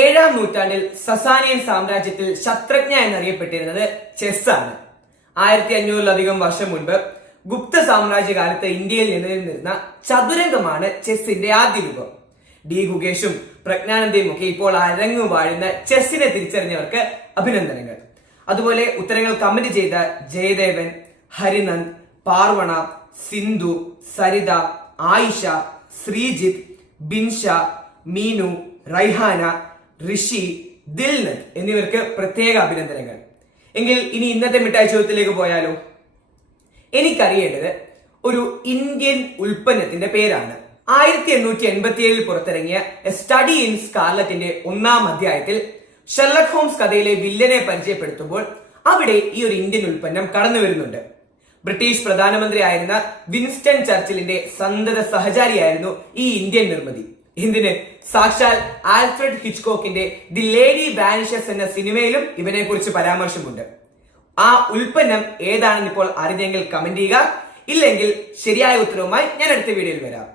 ഏഴാം നൂറ്റാണ്ടിൽ സസാനിയൻ സാമ്രാജ്യത്തിൽ ശസ്ത്രജ്ഞ എന്നറിയപ്പെട്ടിരുന്നത് ചെസ് ആണ്. 1500-ലധികം വർഷം മുൻപ് ഗുപ്ത സാമ്രാജ്യ കാലത്ത് ഇന്ത്യയിൽ നിലനിന്നിരുന്ന ചതുരംഗമാണ് ചെസ്സിന്റെ ആദ്യ രൂപം. ഡി ഗുഗേഷും പ്രജ്ഞാനന്ദയും ഒക്കെ ഇപ്പോൾ അരങ്ങു വാഴുന്ന ചെസ്സിനെ തിരിച്ചറിഞ്ഞവർക്ക് അഭിനന്ദനങ്ങൾ. അതുപോലെ ഉത്തരങ്ങൾ കമന്റ് ചെയ്ത ജയദേവൻ, ഹരിനന്ദ്, പാർവണ, സിന്ധു, സരിത, ആയിഷ, ശ്രീജിത്ത്, ബിൻഷ, മീനു, റൈഹാന, ഋഷി, ദിൽനദ് എന്നിവർക്ക് പ്രത്യേക അഭിനന്ദനങ്ങൾ. എങ്കിൽ ഇനി ഇന്നത്തെ മിഠായി ചോദ്യത്തിലേക്ക് പോയാലോ? എനിക്കറിയേണ്ടത് ഒരു ഇന്ത്യൻ ഉൽപ്പന്നത്തിന്റെ പേരാണ്. 1887 പുറത്തിറങ്ങിയ എ സ്റ്റഡി ഇൻ സ്കാർലറ്റിന്റെ 1-ാം അധ്യായത്തിൽ ഷെർലക് ഹോംസ് കഥയിലെ വില്ലനെ പരിചയപ്പെടുത്തുമ്പോൾ അവിടെ ഈ ഒരു ഇന്ത്യൻ ഉൽപ്പന്നം കടന്നു വരുന്നുണ്ട്. ബ്രിട്ടീഷ് പ്രധാനമന്ത്രിയായിരുന്ന വിൻസ്റ്റൺ ചർച്ചിലിന്റെ സന്തത സഹചാരിയായിരുന്നു ഈ ഇന്ത്യൻ നിർമ്മിതി. എന്തിന്, സാക്ഷാൽ ആൽഫ്രഡ് ഹിച്ച്കോക്കിന്റെ ദി ലേഡി വാനിഷസ് എന്ന സിനിമയിലും ഇവനെ കുറിച്ച് പരാമർശമുണ്ട്. ആ ഉൽപ്പന്നം ഏതാണെന്ന് ഇപ്പോൾ അറിഞ്ഞെങ്കിൽ കമന്റ് ചെയ്യുക. ഇല്ലെങ്കിൽ ശരിയായ ഉത്തരവുമായി ഞാൻ അടുത്ത വീഡിയോയിൽ വരാം.